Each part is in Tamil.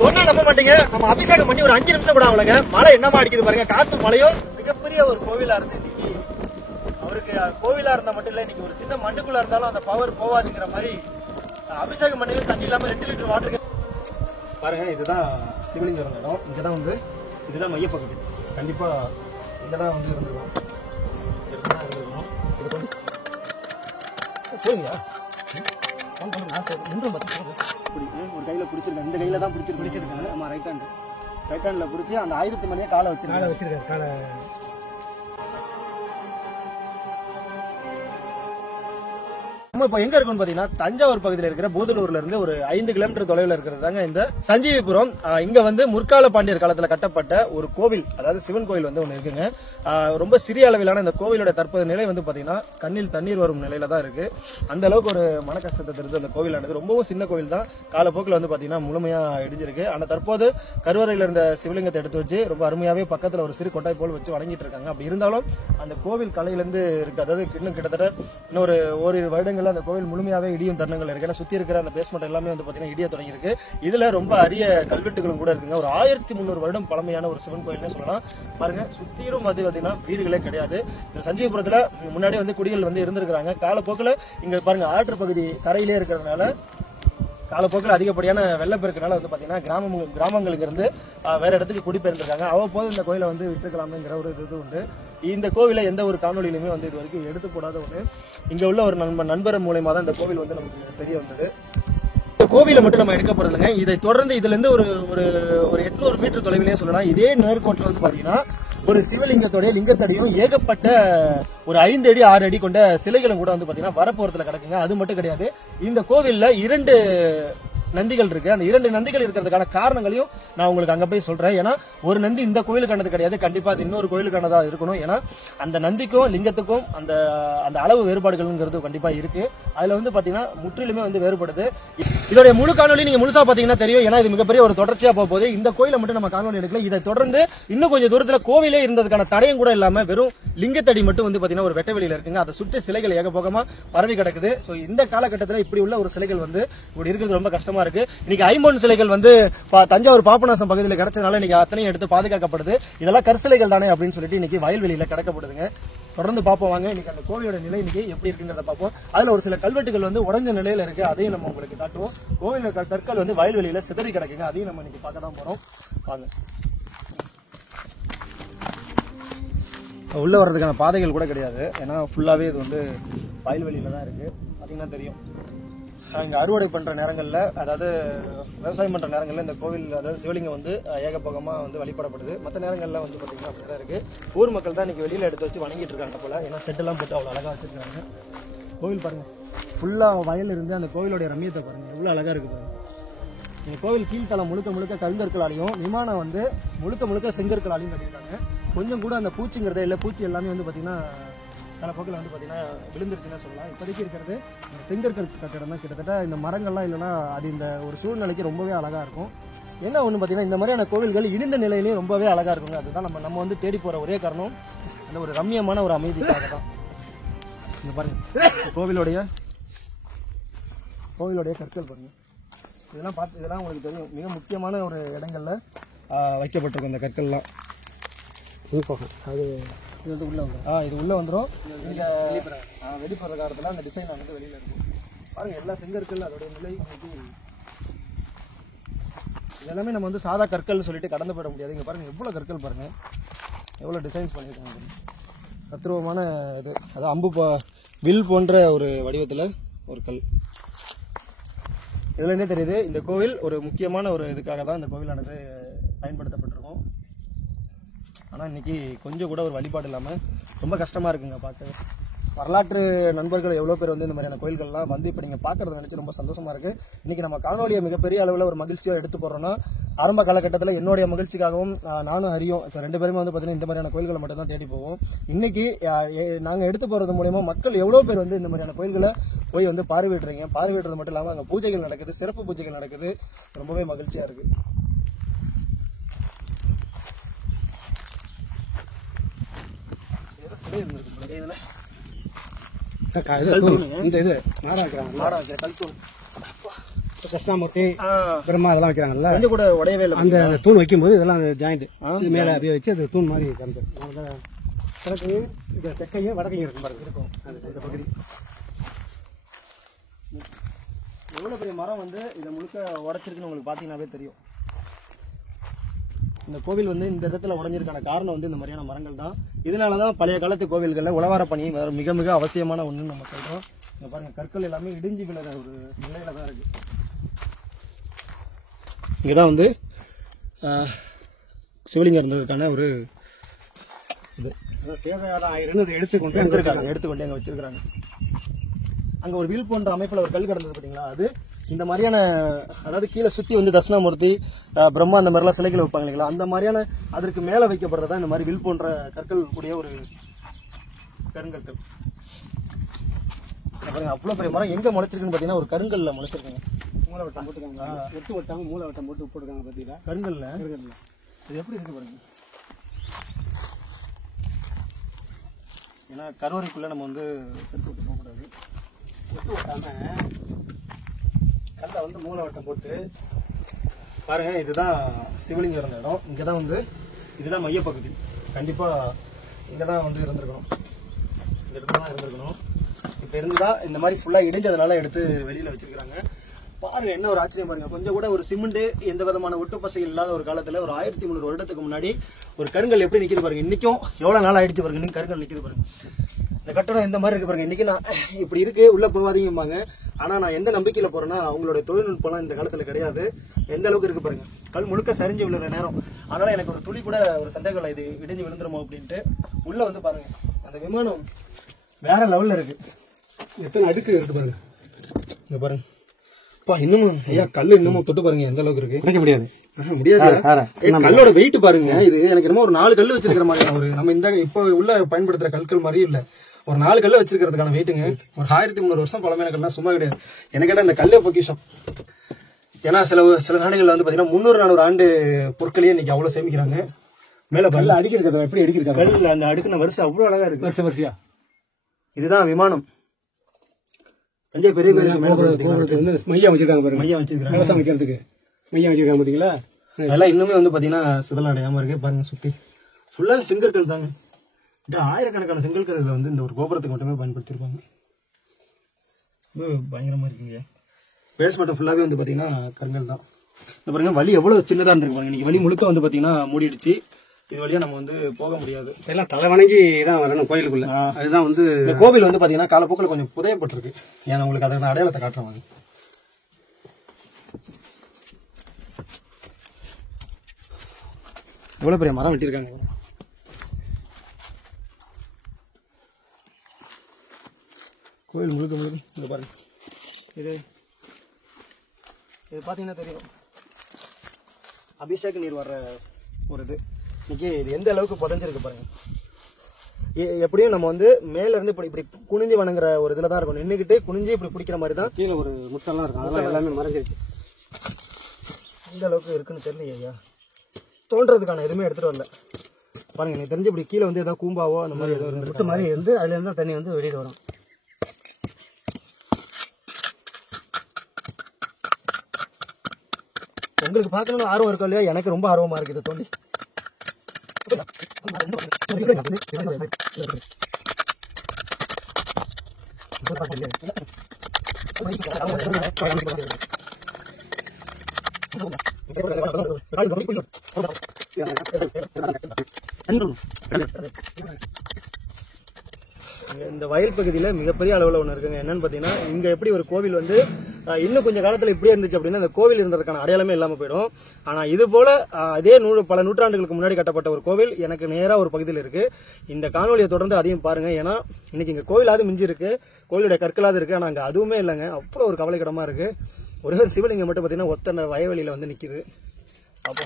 சொன்னா நம்ப மாட்டீங்க, நம்ம அபிஷேகம் பண்ணி ஒரு 5 நிமிஷம் கூட ஆகலங்க, மழை என்னமா அடிக்குது பாருங்க, காத்து மழையும். மிகப்பெரிய ஒரு கோவிலா இருந்து இன்னைக்கு அவருக்கு கோவிலா இருந்தா மட்டும் இல்ல, இன்னைக்கு ஒரு சின்ன மண்ணுக்குள்ள இருந்தாலும் அந்த பவர் போவாதுங்கிற மாதிரி அபிஷேகம் பண்ணி தண்ணி இல்லாம 2 லிட்டர் வாட்டர் பாருங்க. இதுதான் சிவலிங்கம் இடம். இங்கதான் வந்து இதுதான் மையப்பகுதி. கண்டிப்பா இங்கதான் வந்து இருந்துருவோம். சரிங்களா? ஒரு கையில பிடிச்சிருக்கேன், இந்த கையில தான் பிடிச்சிருக்காங்க. ஆமா, ரைட் ஹேண்ட்ல பிடிச்சி அந்த ஆயுதத்து மேலேயே காலை வச்சிருக்காரு. நம்ம இப்ப எங்க இருக்கோம்னு பாத்தீங்கன்னா தஞ்சாவூர் பகுதியில் இருக்கிற பூதலூர்ல இருந்து ஒரு 5 கிலோமீட்டர் தொலைவில் இருக்கிறதாங்க இந்த சஞ்சீவிபுரம். இங்க வந்து முற்கால பாண்டியர் காலத்துல கட்டப்பட்ட ஒரு கோவில், அதாவது சிவன் கோவில் வந்து ஒண்ணு இருக்குங்க. ரொம்ப சிறிய அளவிலான இந்த கோவிலோட தற்போதைய நிலை வந்து பாத்தீங்கன்னா கண்ணில் தண்ணீர் வரும் நிலையில தான் இருக்கு. அந்த அளவுக்கு ஒரு மன கஷ்டத்தை தருது அந்த கோவிலானது. ரொம்பவும் சின்ன கோவில் தான், காலப்போக்கில் வந்து பாத்தீங்கன்னா முழுமையா இடிஞ்சிருக்கு. ஆனா தற்போது கருவறையில இருந்த சிவலிங்கத்தை எடுத்து வச்சு ரொம்ப அருமையாவே பக்கத்துல ஒரு சிறு கொட்டாய் போல் வச்சு வணங்கிட்டு இருக்காங்க. அப்படி இருந்தாலும் அந்த கோவில் கலையில இருந்து இருக்கு, அதாவது இன்னும் கிட்டத்தட்ட இன்னொரு ஓரிரு வருடங்கள் அந்த கோவில் முழுமையாவே இடியும் தருணங்கள் இருக்கு. ஏன்னா சுத்தி இருக்கிற அந்த பேஸ்மெண்ட் எல்லாமே வந்து பாத்தீங்கன்னா இடிய தொடங்கி இருக்கு. இதுல ரொம்ப அரிய கல்வெட்டுகளும் கூட இருக்குங்க. ஒரு 1300 வருடம் பழமையான ஒரு சிவன் கோயில்னு சொல்லலாம். பாருங்க, சுத்தியும் வந்து பாத்தீங்கன்னா வீடுகளே கிடையாது. இந்த சஞ்சீவபுரத்துல முன்னாடி வந்து குடிகள் வந்து இருந்திருக்காங்க. காலப்போக்கில் இங்க பாருங்க ஆற்று பகுதி கரையிலே இருக்கிறதுனால காலப்போக்கில் அதிகப்படியான வெள்ளப்பெருக்கனால வந்து பாத்தீங்கன்னா கிராமங்களுக்கு இருந்து வேற இடத்துக்கு குடிபெயர்ந்திருக்காங்க. அவ்வப்போது இந்த கோயிலை வந்து விட்டுக்கலாம்ங்கிற ஒரு இது உண்டு. இந்த கோவிலை எந்த ஒரு காணொலியிலுமே வந்து இது வரைக்கும் எடுத்து போடாத ஒண்ணு. இங்க உள்ள ஒரு நண்பர் மூலமா தான் இந்த கோவில் வந்து நமக்கு தெரிய வந்தது. இந்த கோவிலை மட்டும் நம்ம எடுக்க போறதுங்க. இதை தொடர்ந்து இதுல இருந்து ஒரு 800 மீட்டர் தொலைவிலேயே சொல்லலாம். இதே நேர்கோட்டில் வந்து பாத்தீங்கன்னா ஒரு சிவலிங்கத்தோடைய லிங்கத்தடியும் ஏகப்பட்ட ஒரு 5 அடி 6 அடி கொண்ட சிலைகளும் கூட வந்து பாத்தீங்கன்னா வரப்போறதுல கிடக்குங்க. அது மட்டும் கிடையாது, இந்த கோவில்ல 2 நந்திகள் இருக்கு. அந்த 2 நந்திகள் இருக்கிறதுக்கான காரணங்களையும் நான் உங்களுக்கு அங்க போய் சொல்றேன். ஏன்னா ஒரு நந்தி இந்த கோயிலுக்கானது கிடையாது, கண்டிப்பா அது இன்னொரு கோயிலுக்கானதா இருக்கணும். ஏன்னா அந்த நந்திக்கும் லிங்கத்துக்கும் அந்த அளவு வேறுபாடுகள்ங்கிறது கண்டிப்பா இருக்கு. அதுல வந்து பாத்தீங்கன்னா முற்றிலுமே வந்து வேறுபடுது. இதோட முழு காணொலி நீங்க முழுசா பாத்தீங்கன்னா தெரியும். ஏன்னா இது மிகப்பெரிய ஒரு தொடர்ச்சியா போகுது. இந்த கோயிலை மட்டும் நம்ம காணொலி எடுக்கல. இதை தொடர்ந்து இன்னும் கொஞ்சம் தூரத்துல கோவிலே இருந்ததுக்கான தடையும் கூட இல்லாம வெறும் லிங்கத்தடி மட்டும் வந்து பாத்தீங்கன்னா ஒரு வெட்ட வெளியில இருக்குங்க. அதை சுற்றி சிலைகள் ஏகபோகமா பரவி கிடக்குது. சோ இந்த காலகட்டத்தில் இப்படி உள்ள ஒரு சிலைகள் வந்து இப்படி இருக்கிறது ரொம்ப கஷ்டமா இருக்கு. இன்னைக்கு ஐம்பொன் சிலைகள் வந்து தஞ்சாவூர் பாபநாசம் பகுதியில் கிடைச்சதுனால இன்னைக்கு அத்தனையும் எடுத்து பாதுகாக்கப்படுது. இதெல்லாம் கற்சிலைகள் தானே அப்படின்னு சொல்லிட்டு இன்னைக்கு வயல்வெளியில கிடக்கப்படுதுங்க. தொடர்ந்து பார்ப்போம் வாங்க. இன்னைக்கு அந்த கோவிலோட நிலை இன்னைக்கு எப்படி இருக்குங்கிறத பார்ப்போம். அதுல ஒரு சில கல்வெட்டுகள் வந்து உடஞ்ச நிலையில இருக்கு, அதையும் நம்ம உங்களுக்கு காட்டுவோம். கோவில கற்கள் வந்து வயல்வெளியில சிதறி கிடக்குங்க, அதையும் நம்ம இன்னைக்கு பார்க்க தான் போறோம். வாங்க. உள்ள வர்றதுக்கான பாதைகள் கூட கிடையாது, ஏன்னா ஃபுல்லாவே இது வந்து வயல்வெளியில தான் இருக்கு. பாத்தீங்கன்னா தெரியும். இங்க அறுவடை பண்ற நேரங்கள்ல, அதாவது விவசாயம் பண்ற நேரங்கள்ல இந்த கோவில், அதாவது சிவலிங்கம் வந்து ஏகபோகமா வந்து வழிபடப்படுது. மற்ற நேரங்கள்ல வந்து பாத்தீங்கன்னா அப்படிதான் இருக்கு. ஊர் மக்கள் தான் இன்னைக்கு வெளியில எடுத்து வச்சு வணங்கிட்டு இருக்காங்க போல. ஏன்னா செட் எல்லாம் போட்டு அவ்வளவு அழகா வச்சிருக்காங்க. கோவில் பாருங்க, ஃபுல்லா வயல் இருந்து அந்த கோவிலோட ரம்மியத்தை பாருங்க, எவ்வளவு அழகா இருக்கு பாருங்க. இந்த கோவில் கீழ்த்தளம் முழுக்க கருங்கற்களாலையும், விமானம் வந்து முழுக்க செங்கற்களாலையும் கட்டியிருக்காங்க. கொஞ்சம் கூட அந்த பூச்சிங்கிறதே இல்லை. பூச்சி எல்லாமே வந்து பாத்தீங்கன்னா காலப்போக்கில் வந்து பாத்தீங்கன்னா விழுந்துருச்சுன்னு சொல்லலாம். இப்போதைக்கு இருக்கிறது செங்கற்கல் கட்டிடம் தான். கிட்டத்தட்ட இந்த மரங்கள்லாம் இல்லைன்னா அது இந்த ஒரு சூழ்நிலைக்கு ரொம்பவே அழகா இருக்கும். என்ன ஒன்று பார்த்தீங்கன்னா, இந்த மாதிரியான கோவில்கள் இடிந்த நிலையிலேயே ரொம்பவே அழகா இருக்குங்க. அதுதான் நம்ம வந்து தேடி போற ஒரே காரணம், அந்த ஒரு ரம்மியமான ஒரு அமைதிக்காக தான். இங்க பாருங்க, கோவிலோடைய கற்கள் பாருங்க. இதெல்லாம் உங்களுக்கு தெரியும், மிக முக்கியமான ஒரு இடங்கள்ல வைக்கப்பட்டிருக்கும் இந்த கற்கள்லாம். அது இது வந்து உள்ள வந்துடும். இது உள்ள வந்துடும். நீங்க வெளிப்படுற காலத்துல அந்த டிசைன் வந்து வெளியில இருக்கும். பாருங்க, எல்லா செங்கற்கள் அதோடைய நிலை இதெல்லாமே நம்ம வந்து சாதா கற்கள் சொல்லிட்டு கடந்து போயிட முடியாது. இங்க பாருங்க எவ்வளவு கற்கள் பாருங்க, எவ்வளவு டிசைன்ஸ் பண்ணிருக்காங்க. தத்ரூபமான இது, அதாவது அம்பு வில் போன்ற ஒரு வடிவத்துல ஒரு கல். இதுல என்ன தெரியுது, இந்த கோவில் ஒரு முக்கியமான ஒரு இதுக்காக தான் இந்த கோவிலானது பயன்படுத்தப்பட்டிருக்கும். ஆனா இன்னைக்கு கொஞ்சம் கூட ஒரு வழிபாடு இல்லாம ரொம்ப கஷ்டமா இருக்குங்க பார்க்க. வரலாற்று நண்பர்கள் எவ்வளவு பேர் வந்து இந்த மாதிரியான கோயில்கள்லாம் வந்து இப்ப நீங்க பாக்குறத நினைச்சு ரொம்ப சந்தோஷமா இருக்கு. இன்னைக்கு நம்ம காணொலியை மிகப்பெரிய அளவுல ஒரு மகிழ்ச்சியா எடுத்து போறோம்னா, ஆரம்ப காலகட்டத்தில் என்னுடைய மகிழ்ச்சிக்காகவும் நானும் ஹரியும் 2 பேருமே வந்து பாத்தீங்கன்னா இந்த மாதிரியான கோயில்களை மட்டும் தான் தேடி போவோம். இன்னைக்கு நாங்க எடுத்து போறது மூலமா மக்கள் எவ்வளவு பேர் வந்து இந்த மாதிரியான கோயில்களை போய் வந்து பார்வையிடுறீங்க. பார்வையிடுறது மட்டும் இல்லாம அங்க பூஜைகள் நடக்குது, சிறப்பு பூஜைகள் நடக்குது. ரொம்பவே மகிழ்ச்சியா இருக்கு. தட்சிணாமூர்த்தி பிரம்மா அதெல்லாம் வைக்கிறாங்கல்ல, கொஞ்சம் கூட உடையவே இல்லை. அந்த தூண் வைக்கும்போது இதெல்லாம் ஜாயிண்ட் மேலே அப்படியே வச்சு அது தூண் மாதிரி கலந்து கிழக்கு இந்த தெற்கையும் வடக்கையும் இருக்கும் பாருங்க, இருக்கும் அந்த பகுதி. எவ்வளவு பெரிய மரம் வந்து இதை முழுக்க உடைச்சிருக்குன்னு உங்களுக்கு பாத்தீங்கன்னாவே தெரியும். இந்த கோவில் வந்து இந்த இடத்துல உடைஞ்சிருக்கான காரணம் வந்து இந்த மாதிரியான மரங்கள் தான். இதனாலதான் பழைய காலத்து கோவில்கள்ல உழவார பணி மிக மிக அவசியமான ஒண்ணுன்னு நம்ம சொல்றோம். இங்க பாருங்க, கற்கள் எல்லாமே இடிஞ்சு விழுற ஒரு நிலையில தான் இருக்கு. இங்கதான் வந்து சிவலிங்கம் இருந்ததுக்கான ஒரு இது சேதாரம் ஆயிரம் எடுத்துக்கொண்டு அங்க வச்சிருக்காங்க. அங்க ஒரு வில் போன்ற அமைப்புல ஒரு கல் கிடந்தது பாத்தீங்களா, அது இந்த மாதிரியான, அதாவது கீழே சுத்தி வந்து தட்சிணாமூர்த்தி பிரம்மா அந்த மாதிரிலாம் சிலைகள் வைப்பாங்க இல்லைங்களா, அந்த மாதிரியான அதற்கு மேல வைக்கப்படுறதா இந்த மாதிரி வில் போன்ற கற்கள் கூடிய ஒரு கருங்கற்கள். பாருங்க, அவ்வளவு பெரிய மரம் எங்க முளைச்சிருக்குன்னு பாத்தீங்கன்னா ஒரு கருங்கல்ல முளைச்சிருக்குங்க. மூலவட்டம் போட்டுருக்காங்க, ஒட்டு வட்டாங்க மூலவட்டம் போட்டு போட்டுருக்காங்க பாத்தீங்களா, கருங்கல்ல. இது எப்படி இருக்கு பாருங்க. ஏன்னா கருவறைக்குள்ள நம்ம வந்து செத்து விட்டு போகக்கூடாது. ஒட்டு வட்டாம கல்ல வந்து மூலவட்டம் போட்டு பாருங்க, இதுதான் சிவலிங்கம் இருந்த இடம். இங்கதான் வந்து இதுதான் மையப்பகுதி. கண்டிப்பா இங்கதான் வந்து இருந்திருக்கணும், இந்த இடத்துல தான் இருந்திருக்கணும். இப்ப இருந்துதான் இந்த மாதிரி ஃபுல்லா இடிஞ்சதுனால எடுத்து வெளியில வச்சிருக்காங்க. பாருங்க, என்ன ஒரு ஆச்சரியம் பாருங்க. கொஞ்சம் கூட ஒரு சிமெண்ட் எந்த விதமான ஒட்டு பசைகள் இல்லாத ஒரு காலத்துல ஒரு 1300 வருடத்துக்கு முன்னாடி ஒரு கருங்கல் எப்படி நிக்குது பாருங்க. இன்னைக்கும் எவ்வளவு நாள் ஆயிடுச்சு பாருங்க, இன்னைக்கு கருங்கல் நிக்குது பாருங்க. இந்த கட்டடம் இந்த மாதிரி இருக்கு பாருங்க. இன்னைக்கு நான் இப்படி இருக்கு, உள்ள போவாதீங்கம்பாங்க. ஆனா நான் எந்த நம்பிக்கையில போறேன்னா, அவங்களோட தொழில்நுட்பம்லாம் இந்த காலத்துல கிடையாது. எந்த அளவுக்கு இருக்கு பாருங்க, கல் முழுக்க சரிஞ்சு விழுற நேரம். அதனால எனக்கு ஒரு துளி கூட ஒரு சந்தேகம் இல்லை, இது இடிஞ்சு விழுந்துருமோ அப்படின்ட்டு. உள்ள வந்து பாருங்க, அந்த விமானம் வேற லெவல்ல இருக்கு. எத்தனை அடுக்கு இருக்கு பாருங்க. இங்க பாருங்க, இன்னமும் ஐயா கல் இன்னமும் தொட்டு பாருங்க எந்த அளவுக்கு இருக்கு. கிடைக்க முடியாது, முடியாது. கல்லோட வெயிட் பாருங்க. இது எனக்கு என்னமோ ஒரு 4 கல் வச்சிருக்கிற மாதிரி ஒரு நம்ம இந்த இப்ப உள்ள பயன்படுத்துற கற்கள் மாதிரி இல்ல. ஒரு 4 கல் வச்சிருக்கிறதுக்கான வெயிட்டுங்க. ஒரு 1300 வருஷம் பழமையான கல்லாம் சும்மா கிடையாது. எனக்கு கேட்ட இந்த கல்லே பொக்கிஷம். ஏன்னா சில நாடுகள்ல வந்து பாத்தீங்கன்னா 300-400 ஆண்டு பொருட்களையே இன்னைக்கு அவ்வளவு சேமிக்கிறாங்க. மேல கல்ல அடிக்கிறது எப்படி அடிக்கிறாங்க, கல்ல அந்த அடுக்குன வரிசை அவ்வளவு அழகா இருக்கு, வருஷ வரிசையா. இதுதான் விமானம். தஞ்சை பெரிய கோயிலுக்கு மேல மையம் வச்சிருக்காங்க பாருங்க, மையம் வச்சிருக்காங்க விவசாயம் வைக்கிறதுக்கு மையம் வச்சிருக்காங்க பாத்தீங்களா. அதெல்லாம் இன்னுமே வந்து பாத்தீங்கன்னா சிதல் அடையாம இருக்கு பாருங்க. சுத்தி ஃபுல்லா செங்கற்கள் தாங்க. ஆயிரக்கணக்கான செங்கற்கள் வந்து இந்த ஒரு கோபுரத்துக்கு மட்டுமே பயன்படுத்திருப்பாங்க. பயங்கரமா இருக்குங்க. பேஸ் மட்டும் ஃபுல்லாவே வந்து பாத்தீங்கன்னா கருங்கல் தான். இந்த பாருங்க, வழி எவ்வளவு சின்னதா இருந்திருக்கு பாருங்க. இன்னைக்கு வழி முழுக்க வந்து பாத்தீங்கன்னா மூடிடுச்சு. இது வழியா நம்ம வந்து போக முடியாது. எல்லாம் தலை வணங்கி தான் வரணும் கோயிலுக்குள்ள. அதுதான் வந்து இந்த கோவில் வந்து பாத்தீங்கன்னா காலப்போக்கில் கொஞ்சம் புதையப்பட்டிருக்கு. ஏன்னா உங்களுக்கு அதற்கான அடையாளத்தை காட்டுறேன். எவ்வளவு பெரிய மரம் வெட்டியிருக்காங்க. கோயில் முழுக்க முழுக்க இங்க பாருங்க. இது பாத்தீங்கன்னா தெரியும், அபிஷேக நீர் வர்ற ஒரு இது. இன்னைக்கு இது எந்த அளவுக்கு புதைஞ்சிருக்கு பாருங்க. எப்படியும் நம்ம வந்து மேல இருந்து இப்படி குனிஞ்சு வணங்குற ஒரு இதுல தான் இருக்கும். நின்றுகிட்டு குனிஞ்சு இப்படி பிடிக்கிற மாதிரி தான். கீழே ஒரு முட்டெல்லாம் இருக்கும், அதெல்லாம் எல்லாமே மறைஞ்சிருச்சு. இந்த அளவுக்கு இருக்குன்னு தெரியல ஐயா. தோன்றதுக்கான எதுவுமே எடுத்துட்டு வரல பாருங்க. எனக்கு தெரிஞ்சு இப்படி கீழே வந்து ஏதாவது கூம்பாவோ அந்த மாதிரி ஏதோ முட்டை மாதிரி வந்து அதுல இருந்தா தண்ணி வந்து வெளியில வரும். உங்களுக்கு பார்க்கணும்னு ஆர்வம் இருக்கா இல்லையா? எனக்கு ரொம்ப ஆர்வமா இருக்கு இதை தோண்டி. இந்த வயல் பகுதியில மிகப்பெரிய அளவுல ஒண்ணு இருக்குங்க. என்னன்னு பாத்தீங்கன்னா, இங்க எப்படி ஒரு கோவில் வந்து இன்னும் கொஞ்சம் காலத்துல இப்படியே இருந்துச்சு அப்படின்னா இந்த கோவில் இருந்ததுக்கான அடையாளமே இல்லாம போயிடும். ஆனா இது போல அதே பல நூற்றாண்டுகளுக்கு முன்னாடி கட்டப்பட்ட ஒரு கோவில் எனக்கு நேரா ஒரு பகுதியில் இருக்கு. இந்த காணொலியை தொடர்ந்து அதையும் பாருங்க. ஏன்னா இன்னைக்கு இங்க கோவிலாவது மிஞ்சி இருக்கு, கோவிலுடைய கற்களாவது இருக்கு. ஆனா அங்க அதுவுமே இல்லைங்க. அவ்வளவு ஒரு கவலைக்கிடமா இருக்கு. ஒரே ஒரு சிவலிங்கம் மட்டும் பாத்தீங்கன்னா ஒத்த வயவெளியில வந்து நிக்குது. அப்போ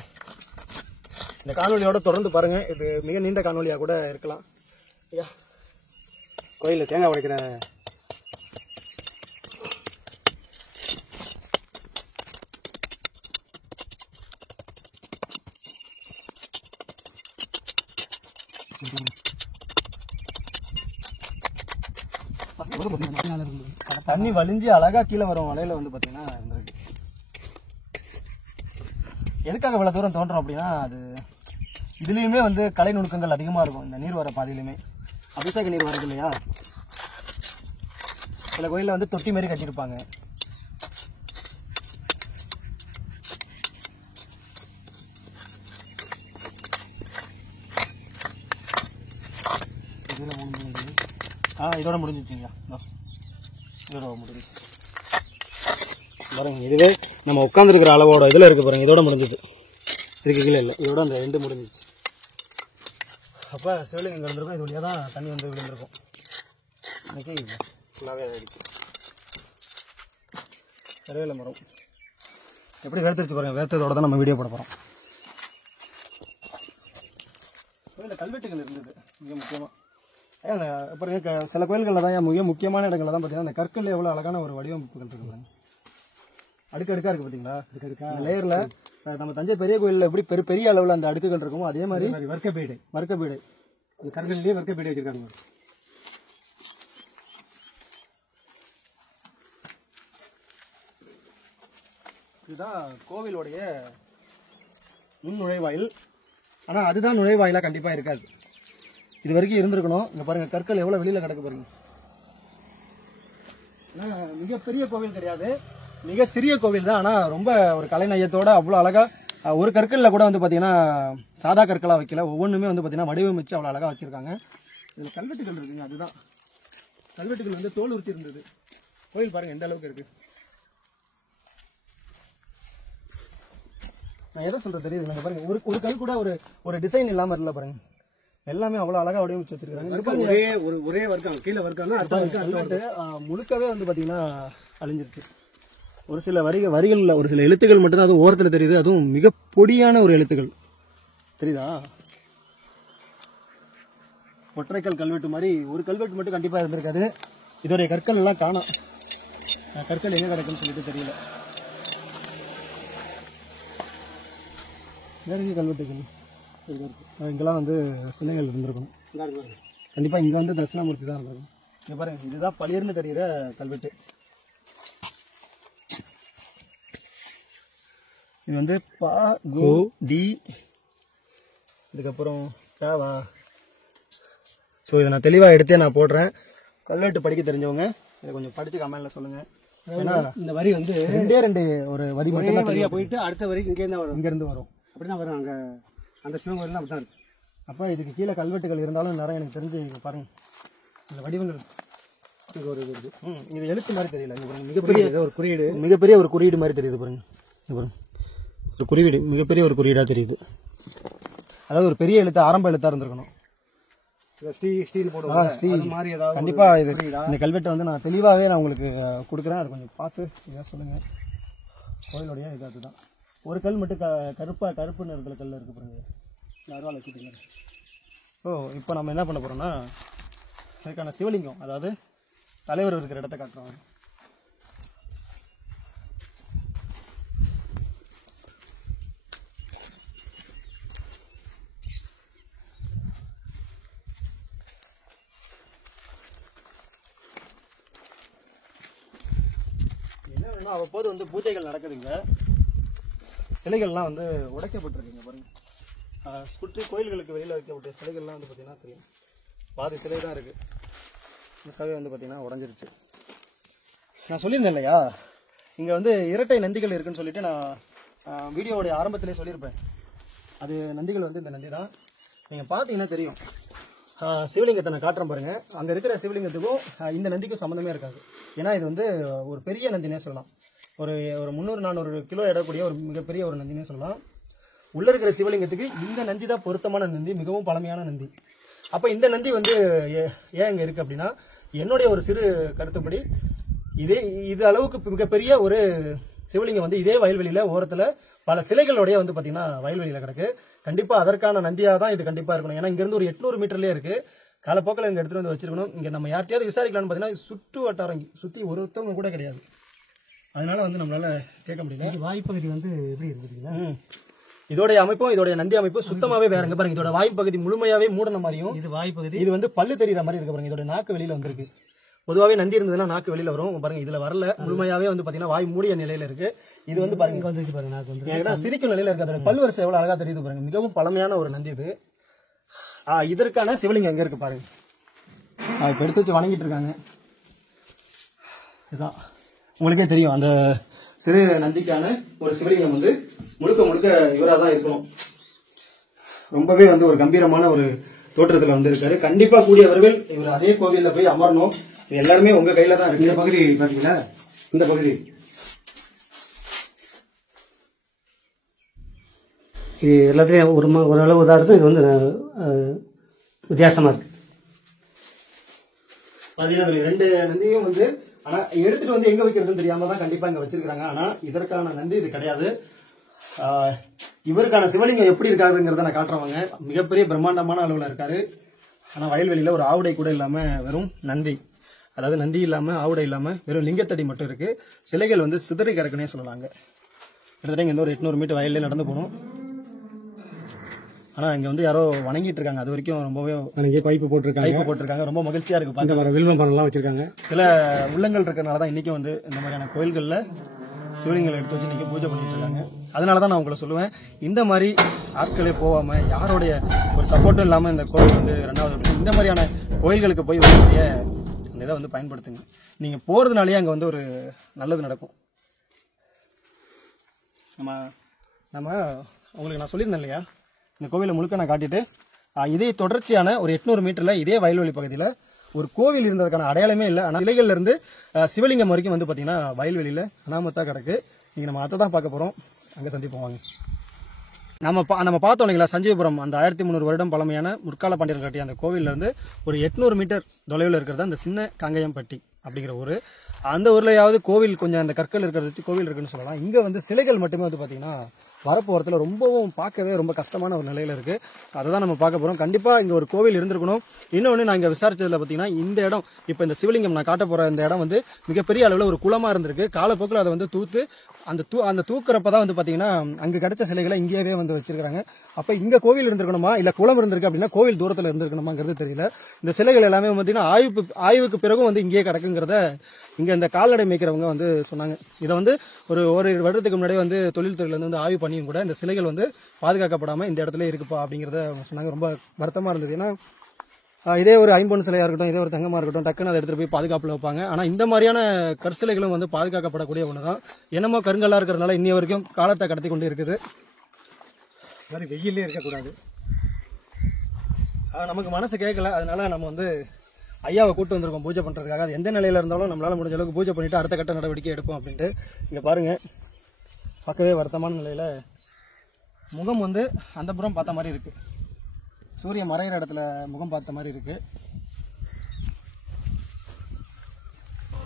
இந்த காணொலியோட தொடர்ந்து பாருங்க. இது மிக நீண்ட காணொலியா கூட இருக்கலாம். ஐயா, கோயில தேங்காய் உடைக்கிற தண்ணி வலிஞ்சு அழகா கீழே வரும் வலையில வந்து பாத்தீங்கன்னா இருந்திருக்கு. எதுக்காக இவ்வளவு தூரம் தோன்றோம் அப்படின்னா அது இதுலயுமே வந்து கலை நுணுக்கங்கள் அதிகமா இருக்கும். இந்த நீர் வர பாதையிலுமே அபிஷேக நீர் வருது இல்லையா, சில கோயில்ல வந்து தொட்டி மாதிரி கட்டியிருப்பாங்க. இதோட முடிஞ்சிச்சுங்க. இதோட முடிஞ்சிச்சு பாருங்க. இதுவே நம்ம உட்காந்துருக்கிற அளவோட இதில் இருக்கு பாருங்க. இதோட முடிஞ்சது, இதுக்கு கீழே இல்லை. இதோட அந்த ரெண்டு முடிஞ்சிச்சு. அப்போ சிவலிங்கம் இங்கே இருந்திருக்கும். இது வழியாக தான் தண்ணி வந்து விழுந்திருக்கும். இன்னைக்கு ஃபுல்லாகவே ஆகிடுச்சு. கருவேல மரம் எப்படி வேர்த்துருச்சு பாருங்க. வேர்த்ததோட தான் நம்ம வீடியோ போட போகிறோம். கோயிலில் கல்வெட்டுகள் இருந்தது மிக முக்கியமாக. பாருங்க, சில கோயில்களில் தான் மிக முக்கியமான இடங்கள்ல தான் பார்த்தீங்கன்னா அந்த கற்கள் எவ்வளோ அழகான ஒரு வடிவமைப்புகள் இருக்கு பாருங்க. அடுக்கடுக்கா இருக்கு பாத்தீங்களா, அடுக்கடுக்கா லேயர்ல. நம்ம தஞ்சை பெரிய கோயில்ல எப்படி பெரிய அளவுல அந்த அடுக்குகள் இருக்குமோ அதே மாதிரி வர்க்கபீடை கற்கள்லயே வர்க்கபீடை வச்சிருக்காங்க. இதுதான் கோவிலுடைய முன் நுழைவாயில். ஆனா அதுதான் நுழைவாயிலா கண்டிப்பா இருக்காது. இது வரைக்கும் இருந்திருக்கணும். இங்க பாருங்க கற்கள் எவ்வளவு வெளியில கிடக்கு பாருங்க. மிகப்பெரிய கோவில் கிடையாது, மிக சிறிய கோவில் தான். ஆனா ரொம்ப ஒரு கலைநயத்தோட அவ்வளவு அழகா ஒரு கற்கள்ல கூட வந்து பாத்தீங்கன்னா சாதா கற்களா வைக்கல, ஒவ்வொன்றுமே வந்து பாத்தீங்கன்னா வடிவமைச்சு அவ்வளவு அழகா வச்சிருக்காங்க. இதுல கல்வெட்டுகள் இருக்குங்க. அதுதான் கல்வெட்டுகள் வந்து தோல் உறுத்தி இருந்தது. கோயில் பாருங்க எந்த அளவுக்கு இருக்கு. நான் எதை சொல்றது தெரியுது பாருங்க. ஒரு கல் கூட ஒரு டிசைன் இல்லாம இல்ல பாருங்க. எல்லாமே அவ்வளவு அழகா வடிவமைச்சு வச்சிருக்காங்க. ஒரே வர்க்கம் கீழே வர்க்கம் முழுக்கவே வந்து பாத்தீங்கன்னா அழிஞ்சிருச்சு. ஒரு சில வரிகள்ல ஒரு சில எழுத்துக்கள் மட்டும்தான் அதுவும் ஓரத்துல தெரியுது. அதுவும் மிக பொடியான ஒரு எழுத்துக்கள் தெரியுதா. ஒற்றைக்கல் கல்வெட்டு மாதிரி ஒரு கல்வெட்டு மட்டும் கண்டிப்பா இருந்திருக்காது. இதோடைய கற்கள் எல்லாம் காணோம். கற்கள் எங்க கிடக்குன்னு சொல்லிட்டு தெரியல. வேற கல்வெட்டுகள் இங்கெல்லாம் வந்து சிலைகள் இருந்திருக்கணும். கண்டிப்பா இங்க வந்து தட்சிணாமூர்த்தி தான் இருந்திருக்கும். இங்க பாருங்க, இதுதான் பளிர்னு தெரியுற கல்வெட்டு. இது வந்து பா கோ டி, இதுக்கப்புறம் காவா. ஸோ இதை நான் தெளிவாக எடுத்தே நான் போடுறேன். கல்வெட்டு படிக்க தெரிஞ்சவங்க இதை கொஞ்சம் படிச்சு கமெண்ட்ல சொல்லுங்க. ஏன்னா இந்த வரி வந்து ரெண்டு ஒரு வரி மட்டும் வரியா போயிட்டு அடுத்த வரைக்கும் இங்கேருந்து வரும். அப்படிதான் வரும். அங்கே அந்த சிவன் கோயில் அப்படிதான் இருக்கு. அப்போ இதுக்கு கீழே கல்வெட்டுகள் இருந்தாலும் நிறைய எனக்கு தெரிஞ்சு பாருங்க இந்த வடிவங்கள் ஒரு இது. இது எழுத்து மாதிரி தெரியல. மிகப்பெரிய ஒரு குறியீடு, மிகப்பெரிய ஒரு குறியீடு மாதிரி தெரியுது பாருங்க. பாருங்க ஒரு குறியீடு, மிகப்பெரிய ஒரு குறியீடா தெரியுது. அதாவது ஒரு பெரிய எழுத்து, ஆரம்ப எழுத்தா இருந்திருக்கணும். கண்டிப்பா இது இந்த கல்வெட்டை வந்து நான் தெளிவாகவே நான் உங்களுக்கு கொடுக்குறேன். அது கொஞ்சம் பார்த்து இதாக சொல்லுங்க. கோயிலுடைய இது அதுதான். ஒரு கல் மட்டும் கருப்பு நிறத்துல கல் இருக்கு பாருங்க. யாரும் வச்சுட்டீங்க. இப்போ நம்ம என்ன பண்ண போறோம்னா அதுக்கான சிவலிங்கம், அதாவது தலைவர் இருக்கிற இடத்த காட்டுறோம். அவ்வப்போது வந்து பூஜைகள் நடக்குதுங்க. சிலைகள்லாம் வந்து உடைக்கப்பட்டிருக்குங்க பாருங்க. சுற்றி கோயில்களுக்கு வெளியில் வைக்கப்பட்ட சிலைகள்லாம் வந்து பார்த்தீங்கன்னா தெரியும். பாதி சிலை தான் இருக்கு. இந்த சிலை வந்து பார்த்தீங்கன்னா உடஞ்சிருச்சு. நான் சொல்லியிருந்தேன் இல்லையா, இங்கே வந்து இரட்டை நந்திகள் இருக்குன்னு சொல்லிட்டு நான் வீடியோவுடைய ஆரம்பத்திலே சொல்லியிருப்பேன். அது நந்திகள் வந்து இந்த நந்தி தான். நீங்கள் பார்த்தீங்கன்னா தெரியும். சிவலிங்கத்தை நான் காட்டுறேன் பாருங்க. அங்கே இருக்கிற சிவலிங்கத்துக்கும் இந்த நந்திக்கும் சம்மந்தமே இருக்காது. ஏன்னா இது வந்து ஒரு பெரிய நந்தினே சொல்லலாம். ஒரு 300-400 கிலோ எடக்கூடிய ஒரு மிகப்பெரிய ஒரு நந்தினே சொல்லலாம். உள்ள இருக்கிற சிவலிங்கத்துக்கு இந்த நந்தி தான் பொருத்தமான நந்தி, மிகவும் பழமையான நந்தி. அப்ப இந்த நந்தி வந்து ஏன் இங்க இருக்கு அப்படின்னா, என்னுடைய ஒரு சிறு கருத்துப்படி இது அளவுக்கு மிகப்பெரிய ஒரு சிவலிங்கம் வந்து இதே வயல்வெளியில ஓரத்துல பல சிலைகளோடய வந்து பாத்தீங்கன்னா வயல்வெளியில கிடக்கு. கண்டிப்பா அதற்கான நந்தியா தான் இது கண்டிப்பா இருக்கணும். ஏன்னா இங்க இருந்து ஒரு 800 மீட்டர்லயே இருக்கு. காலப்போக்கில் இங்க எடுத்துட்டு வந்து வச்சிருக்கணும். இங்க நம்ம யார்ட்டையாவது விசாரிக்கலாம்னு பாத்தீங்கன்னா சுற்று வட்டாரம் சுத்தி ஒருத்தவங்க கூட கிடையாது. அதனால வந்து நம்மளால கேட்க முடியல. வாய்ப்பகுதி வந்து எப்படி இருக்குதுங்களா, இதோடைய அமைப்பும் இதோடைய நந்தி அமைப்பும் சுத்தமாவே வேறங்க பாருங்க. இதோட வாய்ப்பகுதி முழுமையாவே மூடன மாதிரியும், இது வாய்ப்பகுதி இது வந்து பல்லு தெரியுற மாதிரி இருக்கு பாருங்க. இதோட நாக்கு வெளியில வந்திருக்கு. பொதுவாகவே நந்தி இருந்ததுன்னா நாக்கு வெளியில வரும். பாருங்க இதுல வரல, முழுமையாவே வந்து பாத்தீங்கன்னா வாய் மூடிய நிலையில இருக்கு. இது வந்து பாருங்க வந்துச்சு பாருங்க, நாக்கு வந்து சிரிக்கும் நிலையில இருக்கு. அதோட பல்வரிசை எவ்வளவு அழகா தெரியுது பாருங்க. மிகவும் பழமையான ஒரு நந்தி இது. இதற்கான சிவலிங்கம் எங்க இருக்கு பாருங்க. இப்ப எடுத்து வச்சு வணங்கிட்டு இருக்காங்க. இதுதான் உங்களுக்கே தெரியும், அந்த சிறு நந்திக்கான ஒரு சிவலிங்கம் வந்து முழுக்க முழுக்க இவரா தான் இருக்கணும். ரொம்பவே வந்து ஒரு கம்பீரமான ஒரு தோற்றத்துல வந்து இருக்காரு. கண்டிப்பா கூடிய விரைவில் இவர் அதே கோவில்ல போய் அமரணும். இது எல்லாருமே உங்க கையில தான் இருக்கு. இந்த பகுதி பாத்தீங்களா, இந்த பகுதி இது எல்லாத்துலயும் ஓரளவு இதா இருக்கும். இது வந்து வித்தியாசமா இருக்கு. பாத்தீங்கன்னா ரெண்டு நந்தியும் வந்து ஆனா எடுத்துட்டு வந்து எங்க வைக்கிறதுன்னு தெரியாம தான் கண்டிப்பா இங்க வச்சிருக்காங்க. ஆனா இதற்கான நந்தி இது கிடையாது. இவருக்கான சிவலிங்கம் எப்படி இருக்காருங்கிறத நான் காட்டுறவங்க. மிகப்பெரிய பிரம்மாண்டமான அளவுல இருக்காரு. ஆனா வயல்வெளியில ஒரு ஆவுடை கூட இல்லாம வெறும் நந்தி, அதாவது நந்தி இல்லாம ஆவுடை இல்லாம வெறும் லிங்கத்தடி மட்டும் இருக்கு. சிலைகள் வந்து சிதறி கிடக்குன்னே சொல்லலாங்க. கிட்டத்தட்ட இங்க ஒரு 800 மீட்டர் வயல்ல நடந்து போகணும். ஆனா இங்க வந்து யாரோ வணங்கிட்டு இருக்காங்க. அது வரைக்கும் ரொம்பவே பைப்பு போட்டிருக்காங்க. ரொம்ப மகிழ்ச்சியா இருக்கு. வில்வம் மரம்லாம் வச்சிருக்காங்க. சில உள்ளங்கள் இருக்கறனாலதான் இன்னைக்கு வந்து இந்த மாதிரியான கோயில்கள்ல சிவலிங்கங்களை எடுத்து வச்சு இன்னைக்கு பூஜை பண்ணிட்டு இருக்காங்க. அதனாலதான் நான் உங்களை சொல்லுவேன், இந்த மாதிரி ஆட்களே போகாம யாருடைய ஒரு சப்போர்ட்டும் இல்லாம இந்த கோயில் வந்து 2வது இந்த மாதிரியான கோயில்களுக்கு போய் வரக்கூடிய அந்த இதை வந்து பயன்படுத்துங்க. நீங்க போறதுனாலேயே அங்க வந்து ஒரு நல்லது நடக்கும். நம்ம உங்களுக்கு நான் சொல்லியிருந்தேன் இல்லையா, இந்த கோவிலை முழுக்க நான் காட்டிட்டு இதே தொடர்ச்சியான ஒரு 800 மீட்டர்ல இதே வயல்வெளி பகுதியில ஒரு கோவில் இருந்ததுக்கான அடையாளமே இல்லை. ஆனால் சிலைகள்ல இருந்து சிவலிங்கம் வரைக்கும் வந்து பாத்தீங்கன்னா வயல்வெளியில அனாமத்தா கிடக்கு. நீங்க நம்ம அதை தான் பார்க்க போறோம். அங்க சந்திப்போம் வாங்க. நம்ம பார்த்தோம் இல்லைங்களா, சஞ்சீவபுரம் அந்த 1300 வருடம் பழமையான முற்கால பாண்டியர்கள் கட்டிய அந்த கோவில்ல இருந்து ஒரு 800 மீட்டர் தொலைவில் இருக்கிறது அந்த சின்ன காங்கயம்பட்டி அப்படிங்கிற ஊரு. அந்த ஊர்லயாவது கோவில் கொஞ்சம் அந்த கற்கள் இருக்கிறத வச்சு கோவில் இருக்குன்னு சொல்லலாம். இங்க வந்து சிலைகள் மட்டுமே வந்து பாத்தீங்கன்னா வரப்போறதுல ரொம்பவும் பார்க்கவே ரொம்ப கஷ்டமான ஒரு நிலையில இருக்கு. அதை தான் நம்ம பார்க்க போறோம். கண்டிப்பா இங்க ஒரு கோவில் இருந்திருக்கணும். இன்னொன்னு நான் இங்க விசாரிச்சதுல பாத்தீங்கன்னா இந்த இடம், இப்ப இந்த சிவலிங்கம் நான் காட்ட போற இந்த இடம் வந்து மிகப்பெரிய அளவுல ஒரு குளமா இருந்திருக்கு. காலப்போக்கில் அதை வந்து தூத்து அந்த தூக்குறப்பதான் வந்து பாத்தீங்கன்னா அங்க கிடைச்ச சிலைகளை இங்கேயே வந்து வச்சிருக்காங்க. அப்ப இங்க கோவில் இருந்திருக்கணுமா இல்ல குளம் இருந்திருக்கு அப்படின்னா கோவில் தூரத்துல இருந்திருக்கணுமாங்கிறது தெரியல. இந்த சிலைகள் எல்லாமே பாத்தீங்கன்னா ஆய்வுக்கு பிறகும் வந்து இங்கேயே கிடக்குங்கிறத இங்க இந்த கால்நடை மேய்க்கிறவங்க வந்து சொன்னாங்க. இதை வந்து ஒரு வருடத்துக்கு முன்னாடி வந்து தொழில்துறையில வந்து ஆய்வு பண்ணியும் கூட இந்த சிலைகள் வந்து பாதுகாக்கப்படாம இந்த இடத்துல இருக்குப்பா அப்படிங்கறத சொன்னாங்க. ரொம்ப வருத்தமா இருந்தது. ஏன்னா இதே ஒரு ஐம்பொன் சிலையா இருக்கட்டும், இதே ஒரு தங்கமா இருக்கட்டும், டக்குன்னு அதை எடுத்துட்டு போய் பாதுகாப்புல வைப்பாங்க. ஆனா இந்த மாதிரியான கற்சிலைகளும் வந்து பாதுகாக்கப்படக்கூடிய ஒண்ணுதான். என்னமோ கருங்கல்லா இருக்கிறதுனால இன்னி வரைக்கும் காலத்தை கடத்தி கொண்டு இருக்குது. வெயிலே இருக்கக்கூடாது. நமக்கு மனசு கேட்கல. அதனால நம்ம வந்து ஐயாவை கூட்டு வந்திருக்கோம் பூஜை பண்றதுக்காக. அது எந்த நிலையில இருந்தாலும் நம்மளால முடிஞ்ச அளவுக்கு பூஜை பண்ணிட்டு அடுத்த கட்ட நடவடிக்கை எடுப்போம் அப்படின்ட்டு. இங்க பாருங்க, பார்க்கவே வருத்தமான நிலையில முகம் வந்து அந்த புறம் பார்த்த மாதிரி இருக்கு. சூரியன் மறைகிற இடத்துல முகம் பார்த்த மாதிரி இருக்கு.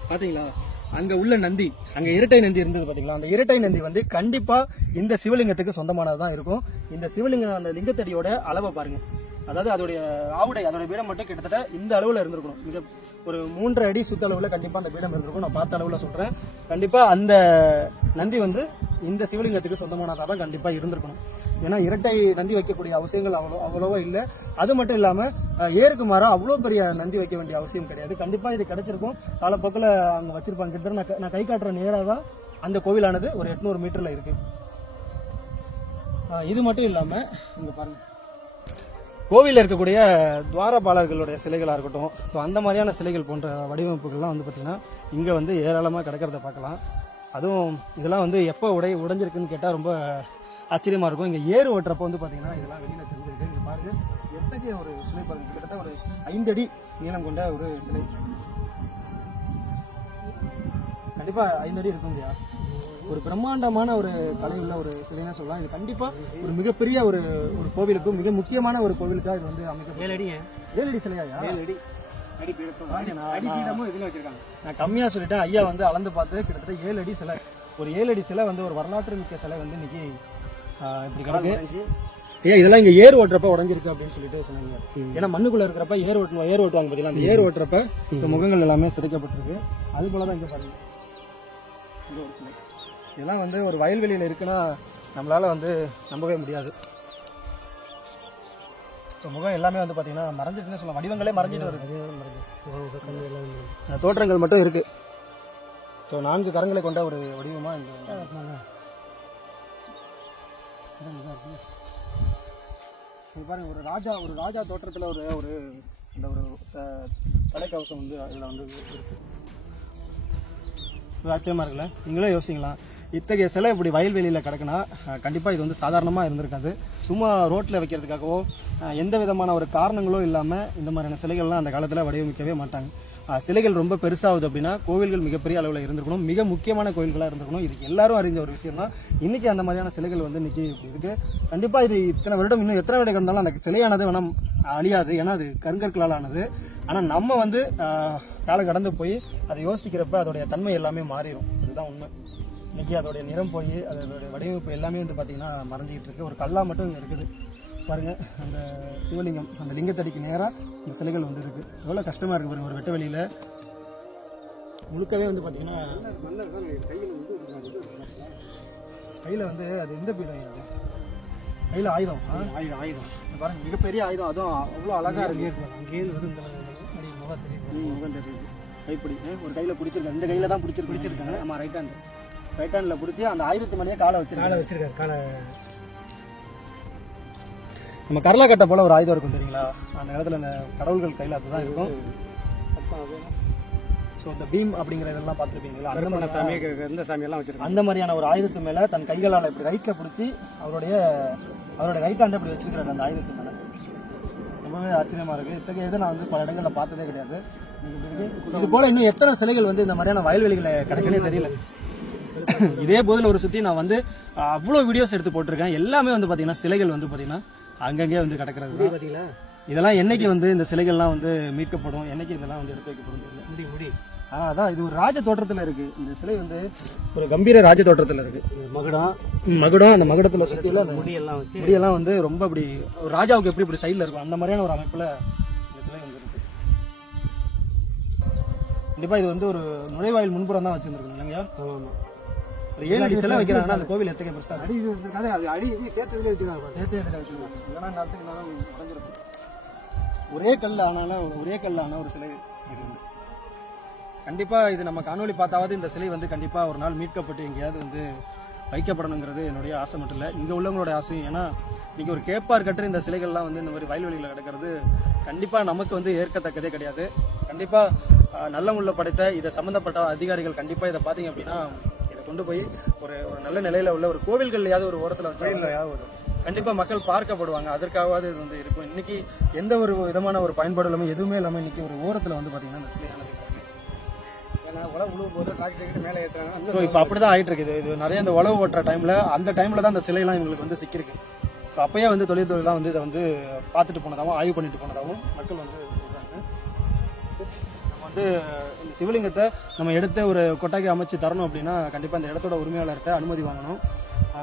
பாத்தீங்களா, அங்க உள்ள நந்தி, அங்க இரட்டை நந்தி இருந்தது பாத்தீங்களா, அந்த இரட்டை நந்தி வந்து கண்டிப்பா இந்த சிவலிங்கத்துக்கு சொந்தமானதான் இருக்கும். இந்த சிவலிங்கம் அந்த லிங்கத்தடியோட அளவை பாருங்க. அதாவது அதோடைய ஆவுடை, அதோட பீடம் மட்டும் கிட்டத்தட்ட இந்த அளவுல இருந்திருக்கணும். இது ஒரு 3.5 அடி சுத்த அளவுல கண்டிப்பா அந்த பீடம் இருந்திருக்கும். நான் பார்த்த அளவுல சொல்றேன். கண்டிப்பா அந்த நந்தி வந்து இந்த சிவலிங்கத்துக்கு சொந்தமானதா தான் கண்டிப்பா இருந்திருக்கணும். ஏன்னா இரட்டை நந்தி வைக்கக்கூடிய அவசியங்கள் அவ்வளவோ இல்லை. அது மட்டும் இல்லாம ஏருக்கு மாறா அவ்வளோ பெரிய நந்தி வைக்க வேண்டிய அவசியம் கிடையாது. கண்டிப்பா இது கிடைச்சிருக்கும். காலப்போக்கில் அங்க வச்சிருப்பாங்க. கிட்டத்தட்ட நான் கை காட்டுற நேராக தான் அந்த கோவிலானது ஒரு 800 மீட்டர்ல இருக்கு. இது மட்டும் இல்லாம இங்க பாருங்க, கோவிலில் இருக்கக்கூடிய துவாரபாலர்களுடைய சிலைகளா இருக்கட்டும், அந்த மாதிரியான சிலைகள் போன்ற வடிவமைப்புகள்லாம் வந்து பாத்தீங்கன்னா இங்க வந்து ஏராளமா கிடக்கிறத பார்க்கலாம். அதுவும் இதெல்லாம் வந்து எப்போ உடைஞ்சிருக்குன்னு கேட்டா ரொம்ப ஆச்சரியமா இருக்கும். இங்க ஏறு ஓட்டுறப்ப வந்து பாத்தீங்கன்னா இதெல்லாம் வெளியில தெரிஞ்சிருக்கு. இது பாருங்க, எத்தகைய ஒரு சிலை பாருங்க. கிட்டத்தட்ட ஒரு 5 அடி நீளம் கொண்ட ஒரு சிலை. கண்டிப்பா 5 அடி இருக்கும் இல்லையா. ஒரு பிரம்மாண்டமான ஒரு கலை உள்ள ஒரு சிலைன்னு சொல்லலாம். இது கண்டிப்பா ஒரு மிகப்பெரிய ஒரு கோவிலுக்கும் மிக முக்கியமான ஒரு கோவிலுக்காக இது வந்து அமைக்க. 7 அடி சிலையா? 7 அடி அடிப்பீடமும் இதுல வச்சிருக்காங்க. நான் கம்மியா சொல்லிட்டேன். ஐயா வந்து அளந்து பார்த்து கிட்டத்தட்ட 7 அடி சிலை. ஒரு 7 அடி சிலை வந்து ஒரு வரலாற்று மிக்க சிலை வந்து இன்னைக்கு இப்படி கிடக்கு. ஐயா இதெல்லாம் இங்க ஏர் ஓட்டுறப்ப உடஞ்சிருக்கு அப்படின்னு சொல்லிட்டு சொன்னாங்க. ஏன்னா மண்ணுக்குள்ள இருக்கிறப்ப ஏர் ஓட்டுவாங்க பாத்தீங்களா, அந்த ஏர் ஓட்டுறப்ப முகங்கள் எல்லாமே சிதைக்கப்பட்டிருக்கு. அது போலதான் இங்க பாருங்க, இங்க ஒரு சிலை. இதெல்லாம் வந்து ஒரு வயல்வெளியில இருக்குன்னா நம்மளால வந்து நம்பவே முடியாது. ஸோ முகம் எல்லாமே வந்து பார்த்தீங்கன்னா மறைஞ்சிட்டுன்னு சொல்லலாம், வடிவங்களே மறைஞ்சிட்டு வருது, தோற்றங்கள் மட்டும் இருக்கு. ஸோ 4 கரங்களை கொண்ட ஒரு வடிவமா இந்த பாருங்க, ஒரு ராஜா தோற்றத்தில் ஒரு இந்த ஒரு தலைக்கவசம் வந்து இதில் வந்து இருக்கு. ஆச்சரியமா இருக்குல்ல? நீங்களே யோசிக்கலாம், இத்தகைய சிலை இப்படி வயல்வெளியில் கிடக்குன்னா கண்டிப்பாக இது வந்து சாதாரணமாக இருந்திருக்காது. சும்மா ரோட்டில் வைக்கிறதுக்காகவோ எந்த விதமான ஒரு காரணங்களோ இல்லாமல் இந்த மாதிரியான சிலைகள்லாம் அந்த காலத்தில் வடிவமைக்கவே மாட்டாங்க. சிலைகள் ரொம்ப பெருசாகுது அப்படின்னா கோவில்கள் மிகப்பெரிய அளவில் இருந்திருக்கணும், மிக முக்கியமான கோவில்களாக இருந்திருக்கணும். இதுக்கு எல்லாரும் அறிஞ்ச ஒரு விஷயம் தான். இன்னைக்கு அந்த மாதிரியான சிலைகள் வந்து இன்னைக்கு இப்படி இருக்கு. கண்டிப்பாக இது இத்தனை வருடம், இன்னும் எத்தனை வருடம் இருந்தாலும் அந்த சிலையானது வேணா அழியாது, ஏன்னா அது கருங்கற்களால் ஆனது. ஆனால் நம்ம வந்து காலம் கடந்து போய் அதை யோசிக்கிறப்ப அதோடைய தன்மை எல்லாமே மாறிடும். அதுதான் உண்மை. இன்னைக்கு அதோடைய நிறம் போய் அதோடைய வடிவமைப்பு எல்லாமே வந்து பார்த்தீங்கன்னா மறைஞ்சிக்கிட்டு இருக்கு. ஒரு கல்லா மட்டும் இங்கே இருக்குது பாருங்க, அந்த சிவலிங்கம், அந்த லிங்கத்தடிக்கு நேராக இந்த சிலைகள் வந்து இருக்கு. எவ்வளோ கஷ்டமா இருக்கு பாருங்க, ஒரு வெட்ட வெளியில முழுக்கவே வந்து பார்த்தீங்கன்னா கையில் வந்து அது எந்த பீடம், கையில் ஆயுதம் பாருங்க, மிகப்பெரிய ஆயுதம், அதுவும் அவ்வளோ அழகா இருக்கு. அங்கேயிருந்து வந்து இந்த முகம் தெரியுது, கைப்பிடி ஒரு கையில் பிடிச்சிருக்காங்க, இந்த கையில தான் பிடிச்சிருக்காங்க. ஆமா, ரைட் ஹேண்ட்ல பிடிச்சி அந்த ஆயுதத்து மேலேயே காலை வச்சிருக்காரு. நம்ம கரலா கட்டை போல ஒரு ஆயுதம் இருக்கும் தெரியுங்களா, அந்த காலத்துல அந்த கடவுள்கள் கையில அதுதான் இருக்கும். ஸோ இந்த பீம் அப்படிங்கிற இதெல்லாம் பார்த்துருப்பீங்களா, அந்த சாமியெல்லாம் வச்சிருக்காங்க. அந்த மாதிரியான ஒரு ஆயுதத்து மேல தன் கைகளால் இப்படி ரைட்ல பிடிச்சி அவருடைய ரைட் ஹேண்டை இப்படி வச்சிருக்கிறாங்க அந்த ஆயுதத்து மேல. ரொம்பவே ஆச்சரியமா இருக்கு. இத்தகைய இதை நான் வந்து பல இடங்கள்ல பார்த்ததே கிடையாது. இது போல இன்னும் எத்தனை சிலைகள் வந்து இந்த மாதிரியான வயல்வெளிகளை கிடைக்கனே தெரியல. இதே போதில் ஒரு சுத்தி நான் வந்து அவ்வளவு வீடியோஸ் எடுத்து போட்டிருக்கேன். எல்லாமே வந்து பாத்தீங்கன்னா சிலைகள் வந்து பாத்தீங்கன்னா அங்கங்கே வந்து கிடக்கிறது. இதெல்லாம் என்னைக்கு வந்து இந்த சிலைகள்லாம் வந்து மீட்கப்படும், என்னைக்கு இதெல்லாம் வந்து எடுத்து வைக்கப்படும் தெரியல. அதான் இது ஒரு ராஜ தோற்றத்துல இருக்கு. இந்த சிலை வந்து ஒரு கம்பீர ராஜ தோற்றத்துல இருக்கு. மகுடம் அந்த மகுடத்துல சுத்தில அந்த முடியெல்லாம் வந்து ரொம்ப இப்படி ஒரு ராஜாவுக்கு எப்படி இப்படி சைட்ல இருக்கும் அந்த மாதிரியான ஒரு அமைப்புல இந்த சிலை வந்து இருக்கு. கண்டிப்பா இது வந்து ஒரு நுழைவாயில் முன்புறம் தான் வச்சிருந்துருக்கணும் இல்லைங்க. ஒரு 7 அடி சிலை வைக்கிறாங்கன்னா அந்த கோவில் எத்தனை பெருசா அடி சேர்த்து வச்சிருக்காங்க. ஒரே கல் ஆன ஒரு சிலை இது. கண்டிப்பா இது நம்ம காணொலி பார்த்தாவது இந்த சிலை வந்து கண்டிப்பா ஒரு நாள் மீட்கப்பட்டு எங்கேயாவது வந்து வைக்கப்படணுங்கிறது என்னுடைய ஆசை மட்டும் இல்லை, இங்க உள்ளவங்களோட ஆசையும். ஏன்னா நீங்க ஒரு கேப்பார் கட்டுற இந்த சிலைகள்லாம் வந்து இந்த மாதிரி வயல்வெளியில் கிடக்கிறது கண்டிப்பா நமக்கு வந்து ஏற்கத்தக்கதே கிடையாது. கண்டிப்பா நல்ல முள்ள படைத்த இதை சம்பந்தப்பட்ட அதிகாரிகள் கண்டிப்பா இதை பாத்தீங்க அப்படின்னா இதை கொண்டு போய் ஒரு நல்ல நிலையில உள்ள ஒரு கோவில்கள்லயாவது ஒரு ஓரத்துல வச்சு கண்டிப்பா மக்கள் பார்க்கப்படுவாங்க. அதற்காகவாது இது வந்து இருக்கும். இன்னைக்கு எந்த ஒரு விதமான ஒரு பயன்பாடு இல்லாம எதுவுமே இல்லாம இன்னைக்கு ஒரு ஓரத்துல வந்து பாத்தீங்கன்னா இந்த சிலையானது இப்ப அப்படிதான் ஆயிட்டு இருக்குது. இது நிறைய இந்த உழவு ஓட்டுற அந்த டைம்ல தான் இந்த சிலையெல்லாம் இவங்களுக்கு வந்து சிக்கிருக்கு. ஸோ அப்பயே வந்து தொழில்துறையெல்லாம் வந்து இதை வந்து பார்த்துட்டு போனதாகவும் ஆய்வு பண்ணிட்டு போனதாகவும் மக்கள் வந்து சொல்றாங்க. நம்ம வந்து இந்த சிவலிங்கத்தை நம்ம எடுத்து ஒரு கொட்டாக்கி அமைச்சு தரணும் அப்படின்னா கண்டிப்பா இந்த இடத்தோட உரிமையாளர்கிட்ட அனுமதி வாங்கணும்.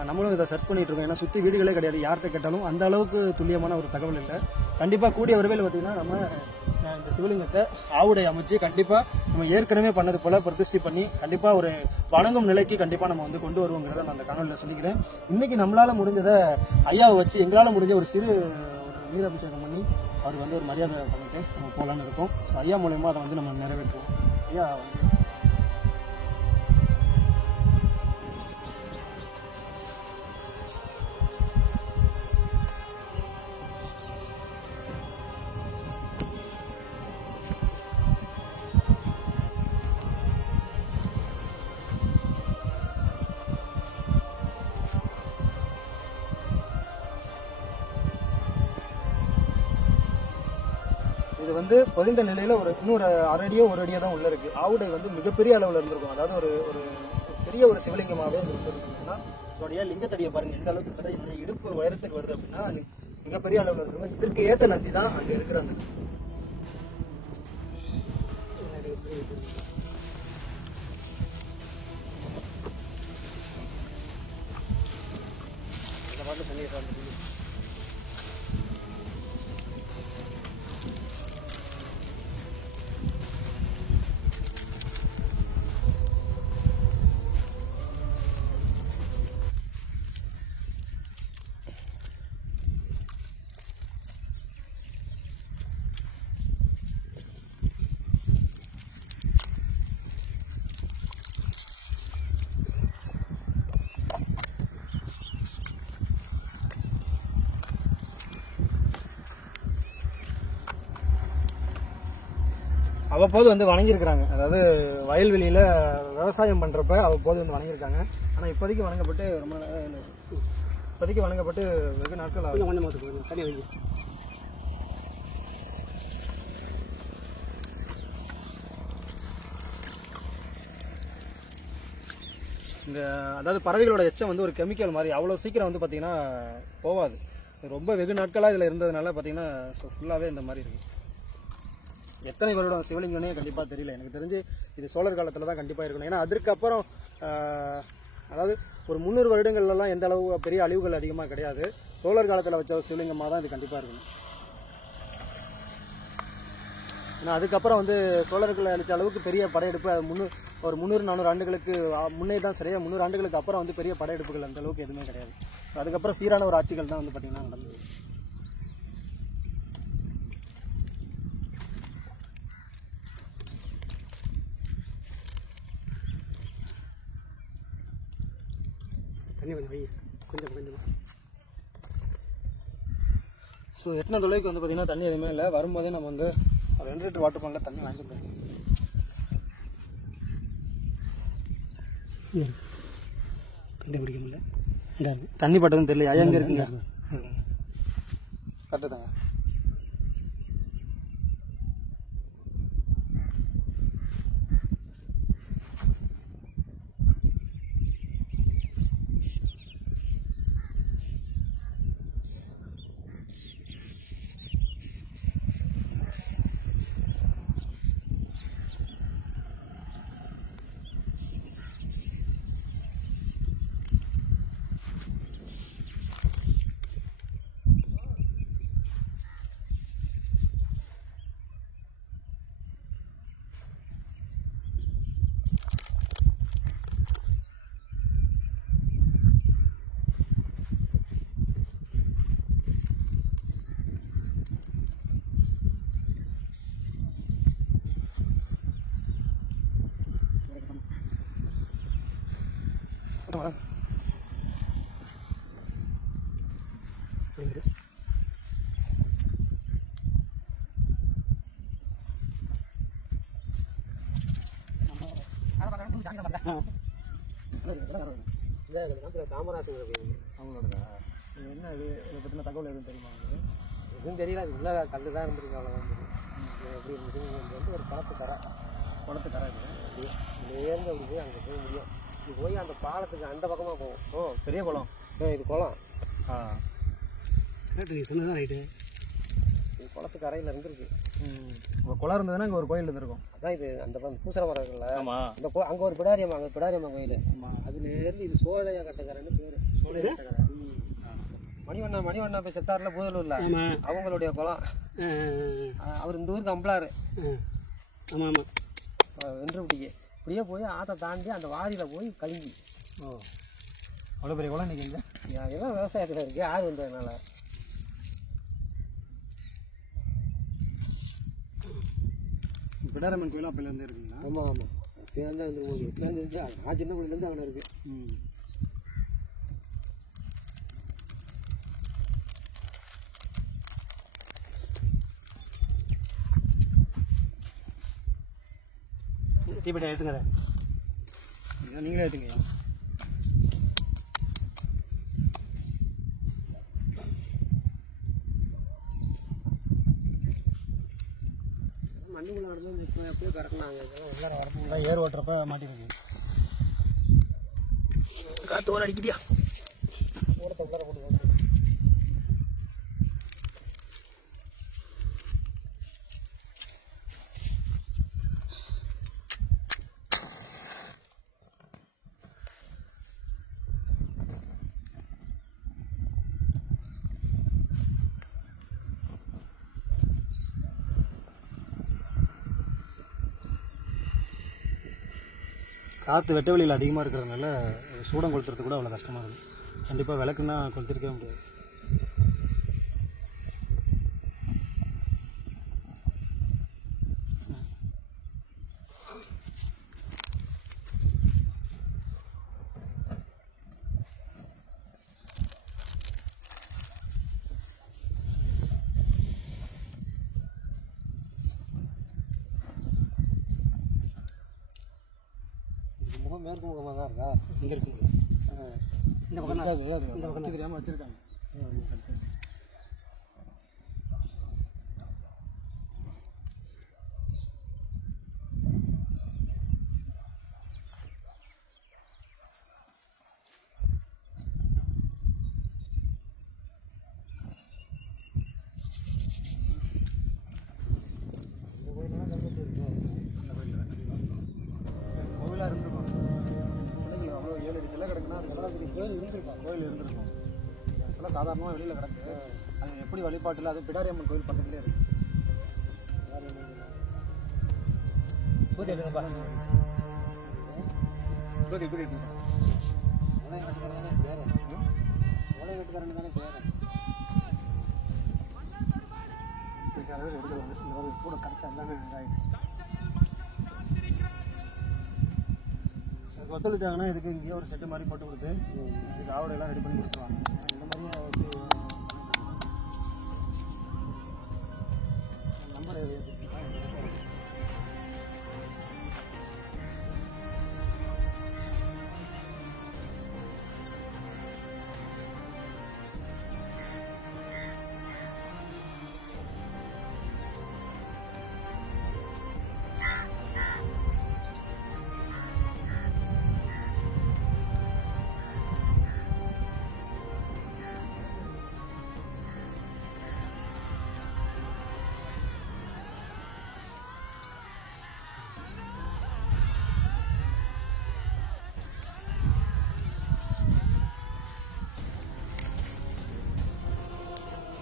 நம்மளும் இதை சர்ச் பண்ணிட்டு இருக்கோம். ஏன்னா சுத்தி வீடுகளே கிடையாது, யார்கிட்ட கேட்டாலும் அந்த அளவுக்கு துல்லியமான ஒரு தகவல் இல்லை. கண்டிப்பா கூடிய விரைவில் பார்த்தீங்கன்னா நம்ம இந்த சிவலிங்கத்தை ஆவுடை அமைச்சு கண்டிப்பா நம்ம ஏற்கனவே பண்ணது போல பிரதிஷ்டை பண்ணி கண்டிப்பா ஒரு வணங்கும் நிலைக்கு கண்டிப்பா நம்ம வந்து கொண்டு வருவோங்கிறத நான் அந்த காணொலியில சொல்லிக்கிறேன். இன்னைக்கு நம்மளால முடிஞ்சதை ஐயாவை வச்சு எங்களால முடிஞ்ச ஒரு சிறு நீராபிஷேகம் பண்ணி அவருக்கு வந்து ஒரு மரியாதை பண்ணிட்டு நம்ம போகலான்னு இருக்கோம். ஐயா மூலயமா அதை வந்து நம்ம நிறைவேற்றுவோம். ஐயா இது வந்து பொதிந்த நிலையில இன்னொரு அரை அடியோ ஒரு அடியோ தான் உள்ள இருக்கு. ஆவுடை வந்து மிகப்பெரிய அளவுல இருந்திருக்கும். அதாவது ஒரு பெரிய ஒரு சிவலிங்கமாவே இருந்திருக்குன்னா இதோடைய லிங்கத்தடியை பாருங்க எந்த அளவுக்கு இந்த இடுப்பு உயரத்துக்கு வருது அப்படின்னா மிகப்பெரிய அளவுல இருக்கும். இதற்கு ஏத்த நந்தி தான் அங்க இருக்கிற அந்த அவ்வப்போது வந்து வணங்கியிருக்கிறாங்க. அதாவது வயல்வெளியில விவசாயம் பண்றப்ப அவ்வப்போது வந்து வணங்கியிருக்காங்க. ஆனா இப்போதைக்கு வணங்கப்பட்டு வெகு நாட்கள் ஆகுது. கொஞ்சம் கொஞ்சம் தண்ணி வைங்க. இந்த அதாவது பறவைகளோட எச்சம் வந்து ஒரு கெமிக்கல் மாதிரி அவ்வளோ சீக்கிரம் வந்து பார்த்தீங்கன்னா போகாது. ரொம்ப வெகு நாட்களாக இதில் இருந்ததுனால பார்த்தீங்கன்னா ஃபுல்லாகவே இந்த மாதிரி இருக்கு. எத்தனை வருடம் சிவலிங்கனே கண்டிப்பாக தெரியல. எனக்கு தெரிஞ்சு இது சோழர் காலத்தில் தான் கண்டிப்பாக இருக்கணும். ஏன்னா அதற்கப்புறம் அதாவது ஒரு 300 வருடங்கள்லாம் எந்த அளவு பெரிய அழிவுகள் அதிகமாக கிடையாது. சோழர் காலத்தில் வச்ச சிவலிங்கமாக தான் இது கண்டிப்பாக இருக்கணும். ஏன்னா அதுக்கப்புறம் வந்து சோழர்கள் அளித்த அளவுக்கு பெரிய படையெடுப்பு ஒரு 300-400 ஆண்டுகளுக்கு முன்னே தான் சரியா 300 ஆண்டுகளுக்கு அப்புறம் வந்து பெரிய படையெடுப்புகள் அந்த அளவுக்கு எதுவுமே கிடையாது. அதுக்கப்புறம் சீரான ஒரு ஆட்சிகள் தான் வந்து பார்த்தீங்கன்னா நடந்தது. தண்ணி கொஞ்சம் வைங்க. கொஞ்சம் கொஞ்சம். ஸோ எத்தனை தொலைக்கு வந்து பார்த்தீங்கன்னா தண்ணி எதுவுமே இல்லை. வரும்போதே நம்ம வந்து 2 லிட்டர் வாட்டர் பாட்டில் தண்ணி வாங்கிட்டு கண்டுபிடிக்க முடியல. தண்ணி பட்டதுன்னு தெரியல. ஐயா எங்க இருக்குங்க? கரெக்டு தாங்க. காமராஜர் அவங்களோட என்ன இது இதை பற்றின தகவல் எதுவும் தெரியுமா? எதுவும் தெரியல. அது உள்ள கல் தான் இருந்திருக்கு. அவ்வளோதான் எப்படி இருந்துச்சு வந்து ஒரு குளத்துக்கரை இது நேர்ந்து அப்படி போய் அங்கே போய் முடியும். இது போய் அந்த பாலத்துக்கு அந்த பக்கமாக போகும். ஓ பெரிய குளம். இது குளம். ரைட்டு, நீ சொன்னதான் ரைட்டு. இது குளத்துக்கு கரையில் இருந்துருக்கு. குளம் இருந்ததுன்னா இங்கே ஒரு கோயில் இருந்திருக்கும். அதான் இது அந்த பூசர மரம் இருக்குல்ல, அந்த அங்கே ஒரு பிடாரியம்மா, அங்கே பிடாரியம்மா கோயில். அதுலேருந்து இது சோழையா கட்டக்கரைன்னு பேர். சோழையா கட்டக்கரை. மணிவண்ணா போய் செத்தார்ல பூதலூர்ல, அவங்களுடைய குளம். அவர் இந்த ஊருக்கு அம்பளாரு. ஆமாம் ஆமாம். வென்றுபடிக்கு இப்படியே போய் ஆற்றை தாண்டி அந்த வாரியில போய் கழுங்கி. ஓ அவ்வளோ பெரிய குளம் இன்னைக்கு இல்லை. எல்லாம் விவசாயத்தில் இருக்கு. ஆறு வந்ததுனால பிடாரம்மன் கோயிலும் அப்போலேருந்து இருக்குங்களா? ஆமாம் ஆமாம். இப்போதான் வந்துருக்கும். இப்போலேருந்து இருந்து நான் சின்ன பிள்ளைலேருந்து அங்கே இருக்கு. தீப்பெட்டி எடுத்துங்க. நீங்களே எடுத்துங்க. மண்ணுக்குள்ள நடந்து எப்படியோ கறக்குனாங்க. உள்ளார வரப்போ ஏர் ஓட்டுறப்ப மாட்டிருக்கு. காற்று ஓர அடிக்கிட்டியா? ஓரத்தை உள்ளார போட்டு காற்று வெட்ட வெளியில் அதிகமாக இருக்கிறதுனால சூடம் கொளுத்துறது கூட அவ்வளோ கஷ்டமாக இருக்கும். கண்டிப்பாக விளக்குன்னா கொளுத்திருக்கவே முடியாது. மேற்கு முகமாக தான் இருக்கா? இங்கே இருக்கு. இந்த பக்கம் தெரியாமல் வச்சிருக்காங்க. கோவிலாக இருந்திருக்கும். சிலைகள் அவ்வளோ 7 அடி சிலை கிடக்குன்னா அது எவ்வளோ பெரிய கோயில் இருந்திருக்கும். சிலை சாதாரணமாக வெளியில் கிடக்கு. அது எப்படி வழிபாட்டில் அது பிடாரியம்மன் கோயில் பக்கத்துலேயே இருக்கு. கூட கரெக்டாக எல்லாமே ஒத்துழைச்சாங்கன்னா இதுக்கு இங்கேயே ஒரு செட்டு மாதிரி போட்டு கொடுத்து இதுக்கு ஆவடையெல்லாம் ரெடி பண்ணி கொடுத்துருவாங்க. இந்த மாதிரியே நம்பர்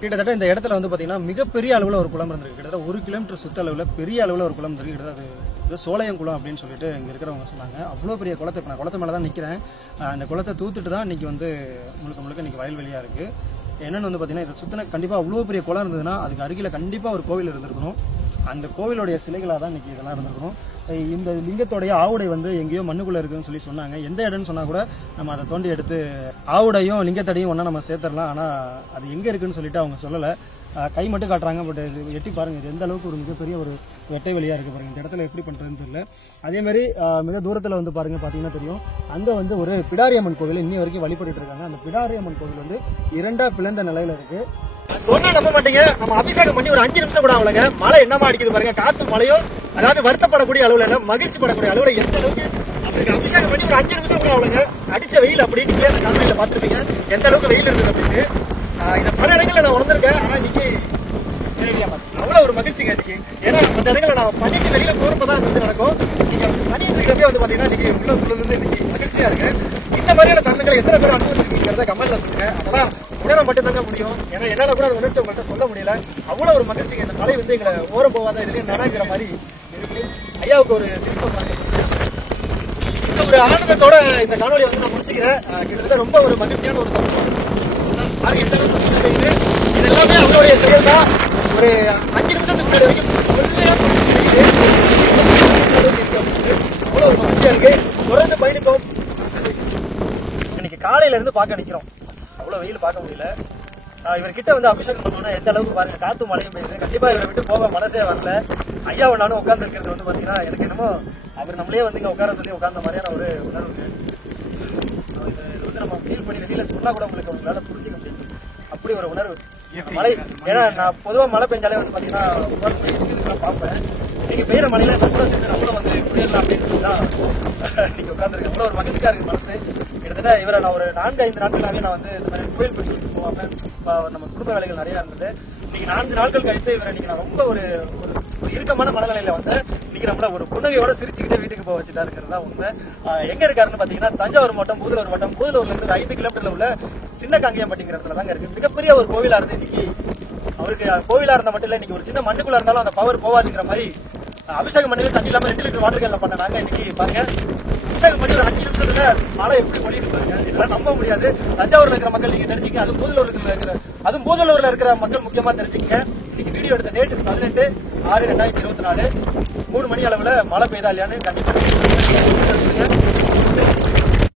கிட்டத்தட்ட இந்த இடத்துல வந்து பாத்தீங்கன்னா மிகப்பெரிய அளவுல ஒரு குளம் இருந்திருக்கு. கிட்டத்தட்ட 1 கிலோமீட்டர் சுத்த அளவுல பெரிய அளவுல ஒரு குளம் இருக்கு. கிட்டத்தட்ட அது சோலையம் குளம் அப்படின்னு சொல்லிட்டு இங்க இருக்கிறவங்க சொன்னாங்க. அவ்வளோ பெரிய குளத்தை நான் குளத்து மேலே தான் நிற்கிறேன். அந்த குளத்தை தூத்துட்டு தான் இன்னைக்கு வந்து முழுக்க இன்னைக்கு வயல்வெளியா இருக்கு. என்னன்னு வந்து பாத்தீங்கன்னா இதை சுத்தின கண்டிப்பா அவ்வளோ பெரிய குளம் இருந்ததுன்னா அதுக்கு அருகில கண்டிப்பா ஒரு கோவில் இருந்திருக்கணும். அந்த கோவிலுடைய சிலைகளாக தான் இன்னைக்கு இதெல்லாம் இருந்திருக்கணும். இந்த லிங்கத்தோடைய ஆவுடை வந்து எங்கேயோ மண்ணுக்குள்ள இருக்குன்னு சொல்லி சொன்னாங்க. எந்த இடம்னு சொன்னா கூட நம்ம அதை தோண்டி எடுத்து ஆவுடையும் லிங்கத்தடையும் ஒன்னா நம்ம சேர்த்துடலாம். ஆனா அது எங்க இருக்குன்னு சொல்லிட்டு அவங்க சொல்லல. கை மட்டும் காட்டுறாங்க. பட் இது எட்டி பாருங்க, இது எந்த அளவுக்கு ஒரு மிகப்பெரிய ஒரு வெட்டை வெளியா இருக்கு பாருங்க. இந்த இடத்துல எப்படி பண்றதுன்னு தெரியல. அதே மாதிரி மிக தூரத்துல வந்து பாத்தீங்கன்னா தெரியும், அங்க வந்து ஒரு பிடாரியம்மன் கோவில் இன்னி வரைக்கும் வழிபட்டு இருக்காங்க. அந்த பிடாரியம்மன் கோவில் வந்து 2ஆ பிளந்த நிலையில இருக்கு. சொன்னா நம்ப மாட்டீங்க, நம்ம அபிஷேகம் பண்ணி ஒரு 5 நிமிஷம் கூட ஆகலங்க, மழை என்னமா அடிக்குது பாருங்க. காத்து மழையும், அதாவது வருத்தப்படக்கூடிய அளவுல இல்ல, மகிழ்ச்சி படக்கூடிய அளவுல எந்த அளவுக்கு அவருக்கு அபிஷேகம் பண்ணி ஒரு 5 நிமிஷம் கூட ஆகலங்க. அடிச்ச வெயில் அப்படின்னு நீங்களே அந்த காணொலியில பாத்துருப்பீங்க எந்த அளவுக்கு வெயில் இருக்குது அப்படின்னு. இந்த பல இடங்கள்ல நான் உணர்ந்திருக்கேன். ஆனா இன்னைக்கு அவ்வளவு ஒரு மகிழ்ச்சிங்க இன்னைக்கு. ஏன்னா அந்த இடங்களை நான் பண்ணிட்டு வெளியில போறப்பதான் வந்து நடக்கும். நீங்க பண்ணிட்டு இருக்கிறதே வந்து பாத்தீங்கன்னா இன்னைக்கு உள்ள இருந்து இன்னைக்கு மகிழ்ச்சியா இருக்கு. இந்த மாதிரியான தருணங்களை எத்தனை பேர் அனுபவிச்சிருக்கீங்கிறத கமெண்ட்ல சொல்லுங்க. அதெல்லாம் உணர மட்டும் தாங்க முடியும். ஏன்னா என்னால கூட அந்த உணர்ச்சி உங்கள்கிட்ட சொல்ல முடியல. அவ்வளவு ஒரு மகிழ்ச்சிங்க. இந்த மழை வந்து எங்களை ஓரம் போகாத இதுலயும் நடாங்கிற மாதிரி இருக்கு. ஐயாவுக்கு ஒரு திருப்பம் ஒரு ஆனந்தத்தோட இந்த காணொலி வந்து நான் முடிச்சுக்கிறேன். கிட்டத்தட்ட ரொம்ப ஒரு மகிழ்ச்சியான ஒரு தருணம். இது எல்லாமே அவங்களுடைய செயல் தான். ஒரு 5 நிமிஷத்துக்கு முன்னாடி வரைக்கும் அவ்வளவு ஒரு மகிழ்ச்சியா இருக்கு. தொடர்ந்து பயணிப்போம். இன்னைக்கு காலையில இருந்து பார்க்க நிக்கிறோம். அவ்வளவு வெயில் பார்க்க முடியல. இவர்கிட்ட வந்து அபிஷேகம் பண்ணோம்னா எந்த அளவுக்கு பாருங்க, காத்து மழையும் பெய்யுது. கண்டிப்பா இவரை விட்டு போக மனசே வரல. ஐயாவை நானும் உட்கார்ந்து இருக்கிறது வந்து பாத்தீங்கன்னா எனக்கு என்னமோ அவர் நம்மளே வந்து இங்க உட்கார சொல்லி உட்கார்ந்த மாதிரியான ஒரு உணர்வு. இது வந்து நம்ம ஃபீல் பண்ணி வெளியில சொன்னா கூட உங்களுக்கு உங்களால புரிஞ்சுக்க முடியும். அப்படி ஒரு உணர்வு மழை. ஏன்னா நான் பொதுவா மழை பெஞ்சாலே வந்து பாத்தீங்கன்னா பார்ப்பேன். இன்னைக்கு பெய்யற மழையில நம்மளும் சேர்ந்து நம்மளும் வந்து குடியேறலாம் அப்படின்னு தான் இன்னைக்கு உட்கார்ந்துருக்கேன். அவ்வளவு ஒரு மகிழ்ச்சியா இருக்கு மனசு. கிட்டத்தட்ட இவரை நான் ஒரு 4-5 நாட்களாகவே நான் வந்து இந்த மாதிரி கோயில் பயிற்சிகளுக்கு போவாம நம்ம குடும்ப வேலைகள் நிறைய இருந்தது. இன்னைக்கு 4 நாட்கள் கழித்து இவரை இன்னைக்கு நான் ரொம்ப ஒரு இறுக்கமான மனநிலையில வந்தேன். இன்னைக்கு நம்மள ஒரு புன்னகையோட சிரிச்சுக்கிட்டே வீட்டுக்கு போக வச்சுட்டா இருக்கிறது தான் உண்மை. எங்க இருக்காருன்னு பாத்தீங்கன்னா தஞ்சாவூர் மாவட்டம் பூதலூர் வட்டம். பூதலூர்ல இருந்து 5 கிலோமீட்டர்ல உள்ள சின்ன காங்கேயம்பட்டிங்கிற இடத்துல தாங்க இருக்கு. மிகப்பெரிய ஒரு கோவிலா இருந்து இன்னைக்கு அவருக்கு கோவிலா இருந்தா மட்டும் இல்ல, இன்னைக்கு ஒரு சின்ன மண்ணுக்குள்ள இருந்தாலும் அந்த பவர் போவாதுங்கிற மாதிரி அபிஷேகம் பண்ணி தண்ணி இல்லாம 2 லிட்டர் வாட்டர் கேன்ல பண்ணாங்க. இன்னைக்கு பாருங்க அபிஷேகம் பண்ணி ஒரு 5 நிமிஷத்துல மழை எப்படி பொழியுது பாருங்க. இதெல்லாம் நம்ப முடியாது. தஞ்சாவூர்ல இருக்கிற மக்கள் நீங்க தெரிஞ்சுக்க, அதுவும் பூதலூர்ல இருக்கிற மக்கள் முக்கியமா தெரிஞ்சுக்க. இன்னைக்கு வீடியோ எடுத்த டேட் 18/6/2024 3 மணி அளவுல மழை பெய்தா இல்லையான்னு கண்டிப்பா